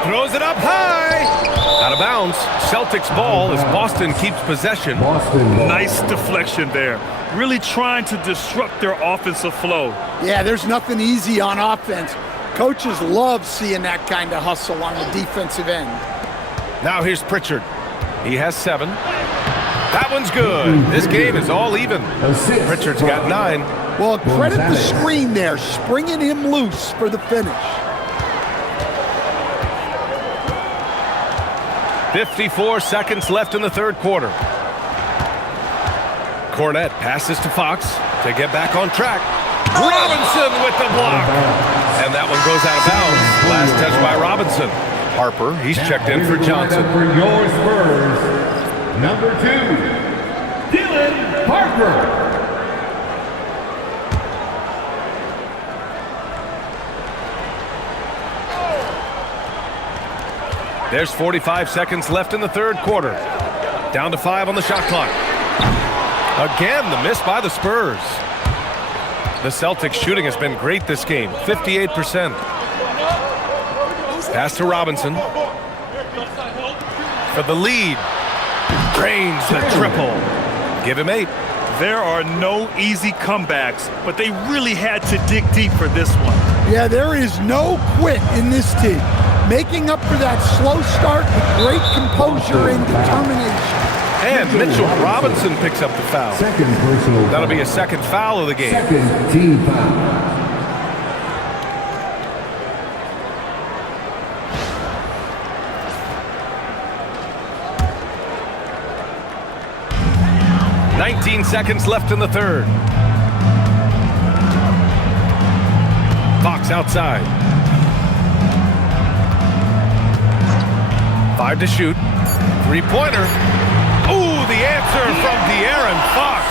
Throws it up high. Out of bounds. Celtics ball as Boston keeps possession. Nice deflection there. Really trying to disrupt their offensive flow. Yeah, there's nothing easy on offense. Coaches love seeing that kind of hustle on the defensive end. Now here's Pritchard. He has 7. That one's good. This game is all even. Pritchard's got 9. Well, credit the screen there, springing him loose for the finish. 54 seconds left in the 3rd quarter. Cornette passes to Fox to get back on track. Robinson with the block. And that one goes out of bounds. Last touch by Robinson. Harper, he's checked in for Johnson. For your Spurs, number 2, Dylan Harper. There's 45 seconds left in the 3rd quarter. Down to 5 on the shot clock. Again, the miss by the Spurs. The Celtics shooting has been great this game, 58%. Pass to Robinson. For the lead. Drains the triple. Give him 8. There are no easy comebacks, but they really had to dig deep for this one. Yeah, there is no quit in this team. Making up for that slow start with great composure and determination. And Mitchell Robinson picks up the foul. Second personal That'll foul. be a second foul of the game. Second team foul. Seconds left in the third. Fox outside. 5 to shoot. Three-pointer. Ooh, the answer from De'Aaron Fox.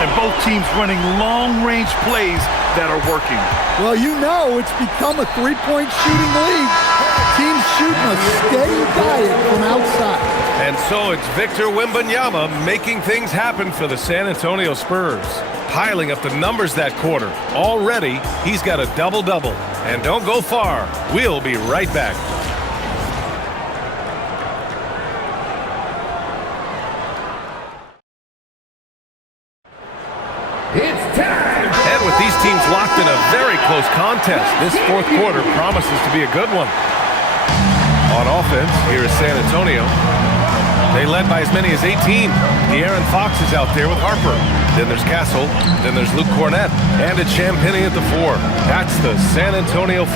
And both teams running long-range plays that are working. Well, you know it's become a three-point shooting league. Teams shooting a steady diet from outside. And so it's Victor Wembanyama making things happen for the San Antonio Spurs. Piling up the numbers that quarter. Already, he's got a double-double. And don't go far. We'll be right back. It's time. And with these teams locked in a very close contest, this fourth quarter promises to be a good one. On offense, here is San Antonio. They led by as many as 18. De'Aaron Fox is out there with Harper. Then there's Castle. Then there's Luke Cornett. And it's Champagnie at the 4. That's the San Antonio 5.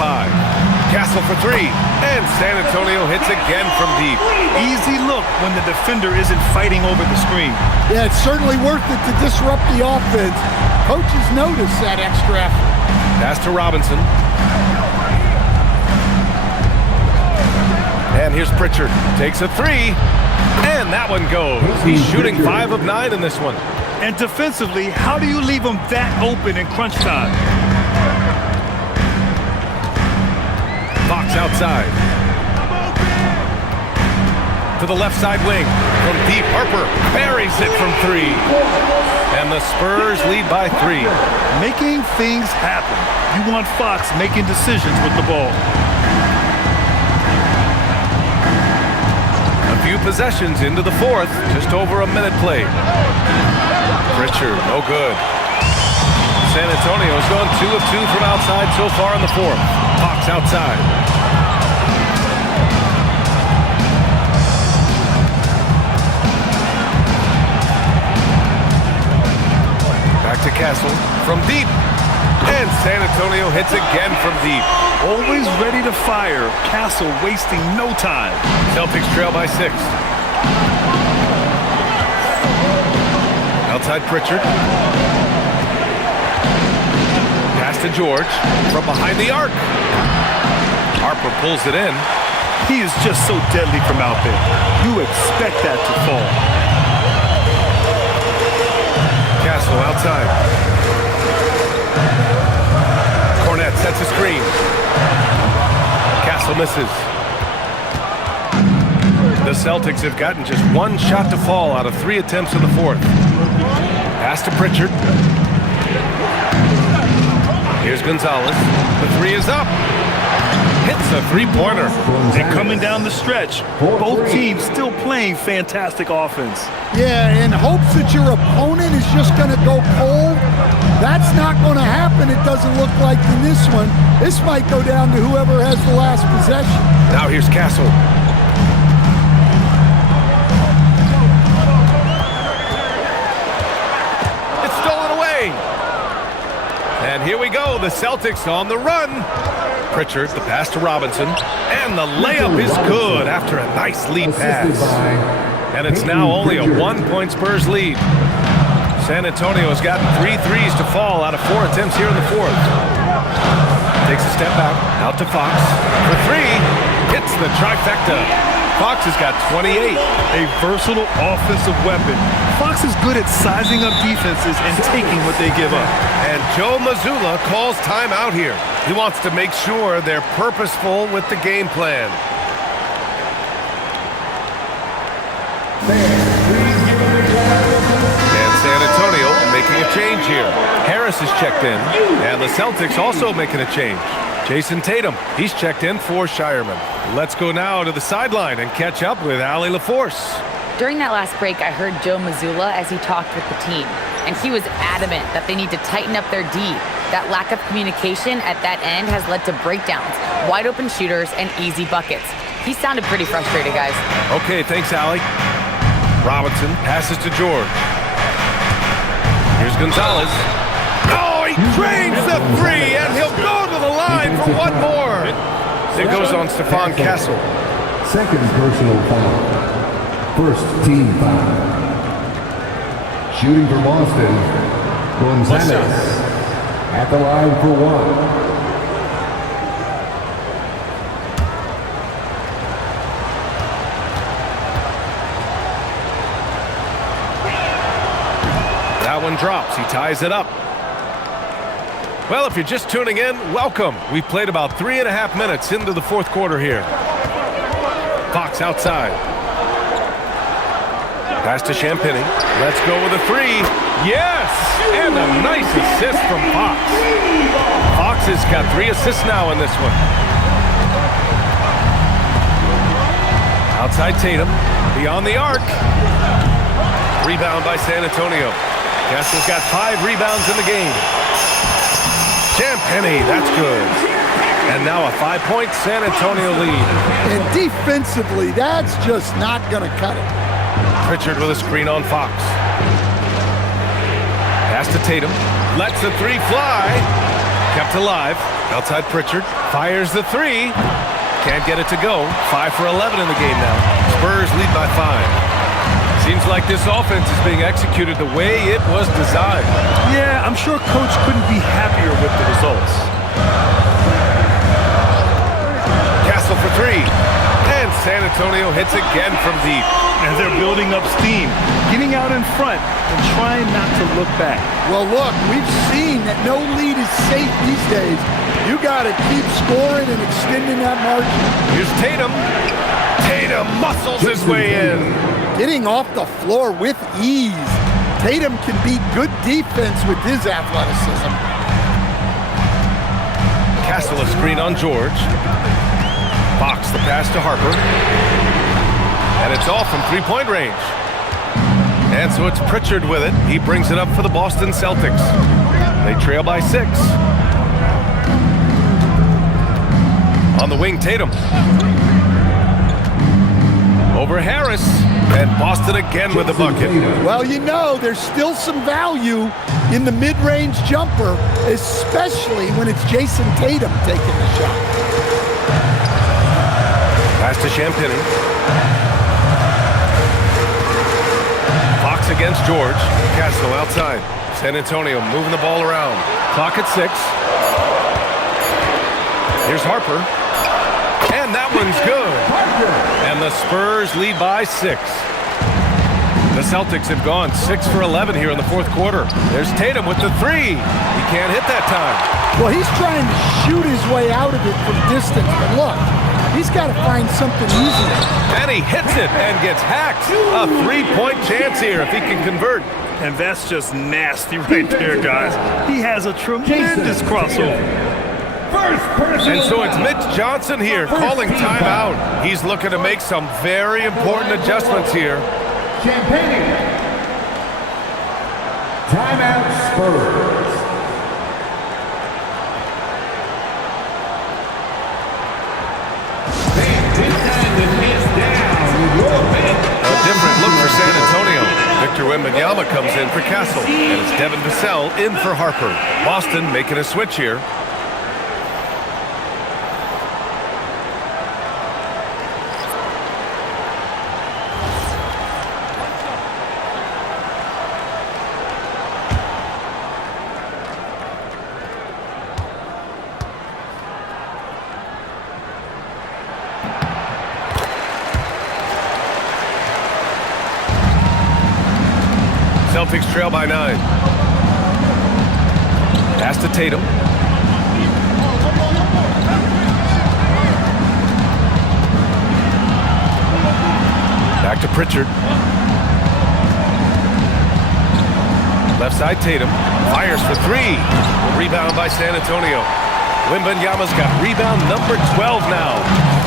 Castle for 3. And San Antonio hits again from deep. Easy look when the defender isn't fighting over the screen. Yeah, it's certainly worth it to disrupt the offense. Coaches notice that extra effort. Pass to Robinson. And here's Pritchard. Takes a 3. And that one goes. He's shooting 5 of 9 in this one. And defensively, how do you leave them that open in crunch time? Fox outside. To the left side wing. From deep, Harper buries it from 3. And the Spurs lead by 3. Making things happen. You want Fox making decisions with the ball. Few possessions into the fourth, just over a minute played. Pritchard, no good. San Antonio's gone 2 of 2 from outside so far in the fourth. Fox outside. Back to Castle from deep. And San Antonio hits again from deep. Always ready to fire. Castle wasting no time. Celtics trail by 6. Outside Pritchard. Pass to George from behind the arc. Harper pulls it in. He is just so deadly from out there. You expect that to fall. Castle outside. Cornett sets a screen. Castle misses. The Celtics have gotten just 1 shot to fall out of 3 attempts in the fourth. Pass to Pritchard. Here's Gonzalez. The 3 is up. Hits a three-pointer. And coming down the stretch, both teams still playing fantastic offense. Yeah, in hopes that your opponent is just going to go cold. That's not going to happen, it doesn't look like in this one. This might go down to whoever has the last possession. Now here's Castle. It's stolen away. And here we go, the Celtics on the run. Pritchard, the pass to Robinson. And the layup is good after a nice lead pass. And it's now only a 1-point Spurs lead. San Antonio has gotten 3 threes to fall out of 4 attempts here in the fourth. Takes a step out to Fox. For 3, hits the trifecta. Fox has got 28. A versatile offensive weapon. Fox is good at sizing up defenses and taking what they give up. And Joe Mazzulla calls timeout here. He wants to make sure they're purposeful with the game plan. And San Antonio making a change here. Harris is checked in, and the Celtics also making a change. Jason Tatum, he's checked in for Shireman. Let's go now to the sideline and catch up with Allie LaForce. During that last break, I heard Joe Mazzulla as he talked with the team, and he was adamant that they need to tighten up their D. That lack of communication at that end has led to breakdowns, wide open shooters, and easy buckets. He sounded pretty frustrated, guys. Okay, thanks, Allie. Robinson passes to George. Here's Gonzalez. Oh, he drains the three, and he'll go to the line for one more. It goes on Stephon Castle. Second personal foul. First team foul. Shooting for Boston, Gonzalez at the line for one. That one drops. He ties it up. Well, if you're just tuning in, welcome. We've played about 3.5 minutes into the fourth quarter here. Fox outside. Pass to Champagny. Let's go with a three. Yes! And a nice assist from Fox. Fox has got 3 assists now in this one. Outside Tatum. Beyond the arc. Rebound by San Antonio. Castle's got 5 rebounds in the game. Champagny, that's good. And now a 5-point San Antonio lead. And defensively, that's just not going to cut it. Pritchard with a screen on Fox. Pass to Tatum. Lets the three fly. Kept alive. Outside Pritchard. Fires the three. Can't get it to go. 5 for 11 in the game now. Spurs lead by 5. Seems like this offense is being executed the way it was designed. Yeah, I'm sure Coach couldn't be happier with the results. Castle for 3. And San Antonio hits again from deep. And they're building up steam, getting out in front and trying not to look back. Well, look, we've seen that no lead is safe these days. You got to keep scoring and extending that margin. Here's Tatum. Tatum muscles his way in. Getting off the floor with ease. Tatum can beat good defense with his athleticism. Castle a screen on George. Fox the pass to Harper. And it's off from 3-point range. And so it's Pritchard with it. He brings it up for the Boston Celtics. They trail by 6. On the wing, Tatum. Over Harris. And Boston again with the bucket. Well, you know, there's still some value in the mid-range jumper, especially when it's Jason Tatum taking the shot. Pass to Champagny. Fox against George. Castle outside. San Antonio moving the ball around. Clock at 6. Here's Harper. And that one's good. And the Spurs lead by 6. The Celtics have gone 6 for 11 here in the fourth quarter. There's Tatum with the three. He can't hit that time. Well, he's trying to shoot his way out of it from distance. But look, he's got to find something easier. And he hits it and gets hacked. A 3-point chance here if he can convert. And that's just nasty right there, guys. He has a tremendous crossover. And so it's Mitch Johnson here calling timeout. He's looking to make some very important adjustments here. Champagny. Timeout Spurs. A different look for San Antonio. Victor Wembanyama comes in for Castle. And it's Devin Vassell in for Harper. Boston making a switch here. Celtics trail by 9. Pass to Tatum. Back to Pritchard. Left side Tatum. Fires for 3. Rebound by San Antonio. Wembanyama's got rebound number 12 now.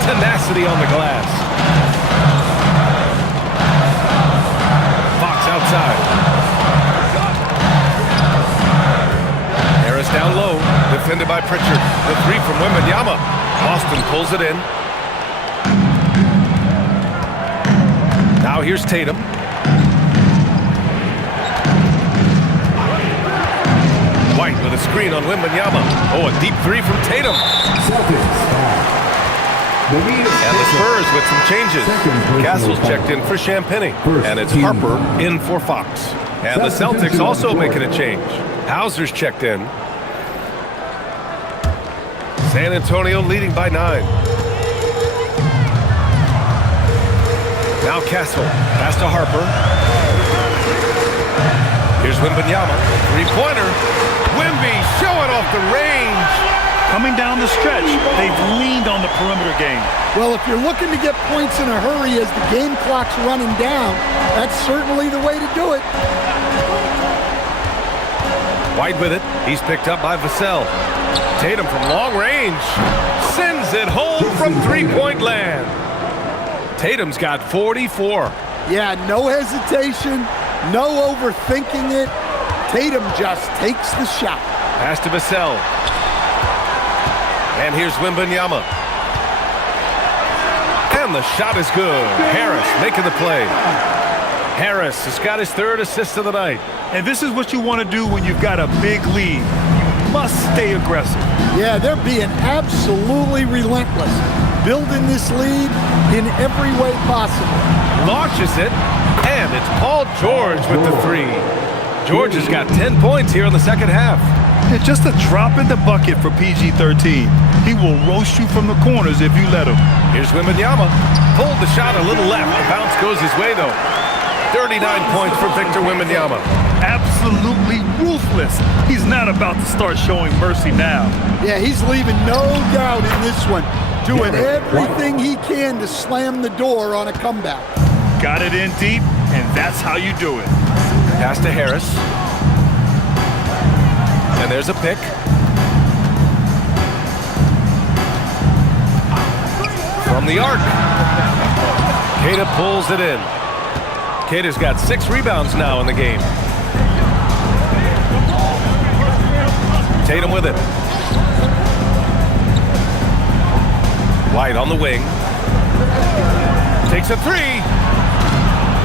Tenacity on the glass. Fox outside. Down low, defended by Pritchard. The 3 from Wembanyama. Boston pulls it in. Now here's Tatum. White with a screen on Wembanyama. Oh, a deep three from Tatum. Celtics foul. And the Spurs with some changes. Castle's checked in for Champagny. And it's Harper in for Fox. And the Celtics also making a change. Hauser's checked in. San Antonio leading by 9. Now Castle. Pass to Harper. Here's Wembanyama. Three-pointer. Wemby showing off the range. Coming down the stretch, they've leaned on the perimeter game. Well, if you're looking to get points in a hurry as the game clock's running down, that's certainly the way to do it. White with it. He's picked up by Vassell. Tatum from long range. Sends it home from three-point land. Tatum's got 44. Yeah, no hesitation, no overthinking it. Tatum just takes the shot. Pass to Vassell. And here's Wembanyama. And the shot is good. Harris making the play. Harris has got his 3rd assist of the night. And this is what you want to do when you've got a big lead. You must stay aggressive. Yeah, they're being absolutely relentless, building this lead in every way possible. Launches it, and it's Paul George with the 3. George has got 10 points here in the second half. It's just a drop in the bucket for PG-13. He will roast you from the corners if you let him. Here's Wembanyama. Pulled the shot a little left. The bounce goes his way, though. 39 points for Victor Wembanyama. Absolutely ruthless. He's not about to start showing mercy now. Yeah, he's leaving no doubt in this one. Doing everything he can to slam the door on a comeback. Got it in deep, and that's how you do it. Pass to Harris. And there's a pick. From the arc. Queta pulls it in. Queta's got 6 rebounds now in the game. Tatum with it. White on the wing. Takes a 3.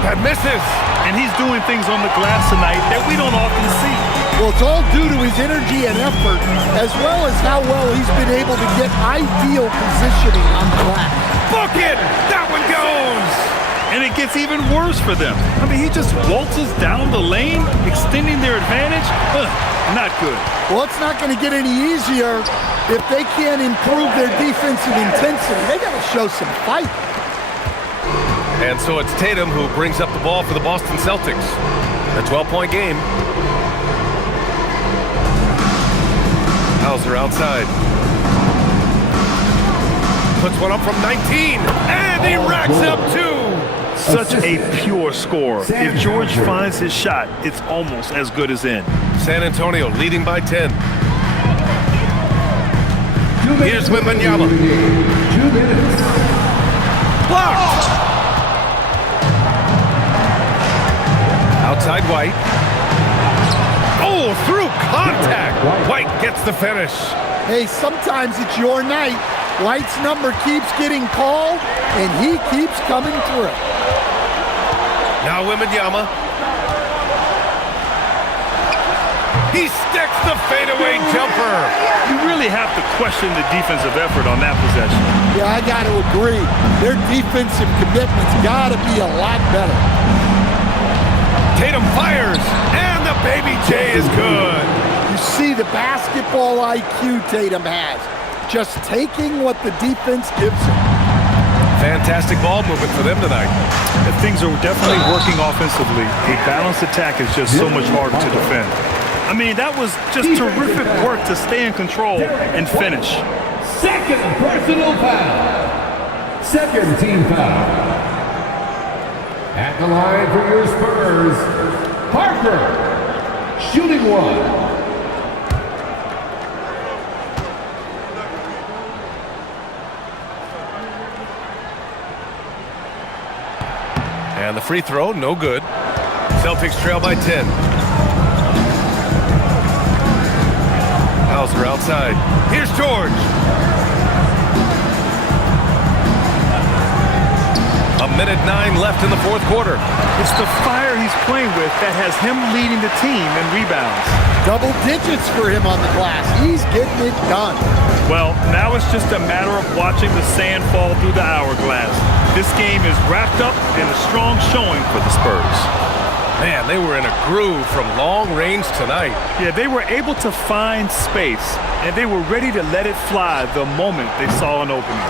That misses. And he's doing things on the glass tonight that we don't often see. Well, it's all due to his energy and effort, as well as how well he's been able to get ideal positioning on the glass. Book it! That one goes! And it gets even worse for them. I mean, he just waltzes down the lane, extending their advantage. Not good. Well, it's not going to get any easier if they can't improve their defensive intensity. They got to show some fight. And so it's Tatum who brings up the ball for the Boston Celtics. A 12-point game. Hauser outside. Puts one up from 19. And he racks up 2. Such a pure scorer. If George finds his shot, it's almost as good as in. San Antonio leading by 10. Here's Wembanyama. 2 minutes. Blocked! Outside White. Oh, through contact. White gets the finish. Hey, sometimes it's your night. White's number keeps getting called, and he keeps coming through. Now Wembanyama. He sticks the fadeaway jumper. You really have to question the defensive effort on that possession. Yeah, I got to agree. Their defensive commitment's got to be a lot better. Tatum fires, and the baby J is good. You see the basketball IQ Tatum has. Just taking what the defense gives him. Fantastic ball movement for them tonight. And things are definitely working offensively. A balanced attack is just so much harder to defend. I mean, that was just terrific work to stay in control and finish. Second personal foul. Second team foul. At the line for your Spurs, Harper, shooting 1. And the free throw, no good. Celtics trail by 10. Hauser outside. Here's George. 1:09 left in the fourth quarter. It's the fire he's playing with that has him leading the team in rebounds. Double digits for him on the glass. He's getting it done. Well, now it's just a matter of watching the sand fall through the hourglass. This game is wrapped up in a strong showing for the Spurs. Man, they were in a groove from long range tonight. Yeah, they were able to find space, and they were ready to let it fly the moment they saw an opening.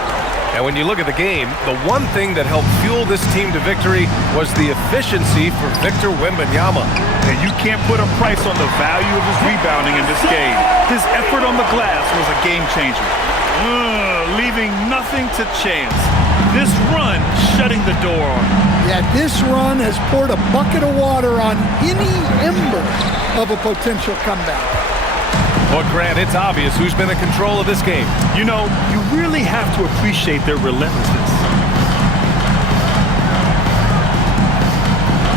And when you look at the game, the one thing that helped fuel this team to victory was the efficiency for Victor Wembanyama. And you can't put a price on the value of his rebounding in this game. His effort on the glass was a game changer. Leaving nothing to chance. This run shutting the door on him. Yeah, this run has poured a bucket of water on any ember of a potential comeback. But Grant, it's obvious who's been in control of this game. You know, you really have to appreciate their relentlessness.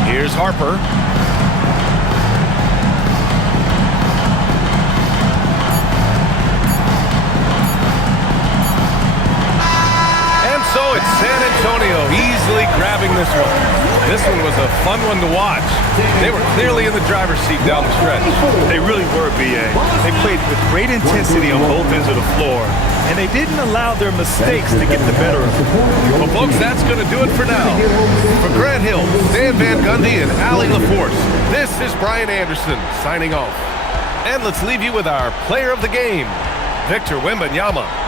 Here's Harper. And so it's San Antonio easily grabbing this one. This one was a fun one to watch. They were clearly in the driver's seat down the stretch. They really were, B.A. They played with great intensity on both ends of the floor, and they didn't allow their mistakes to get the better of them. Well, folks, that's going to do it for now. For Grant Hill, Stan Van Gundy, and Allie LaForce, this is Brian Anderson signing off. And let's leave you with our player of the game, Victor Wembanyama.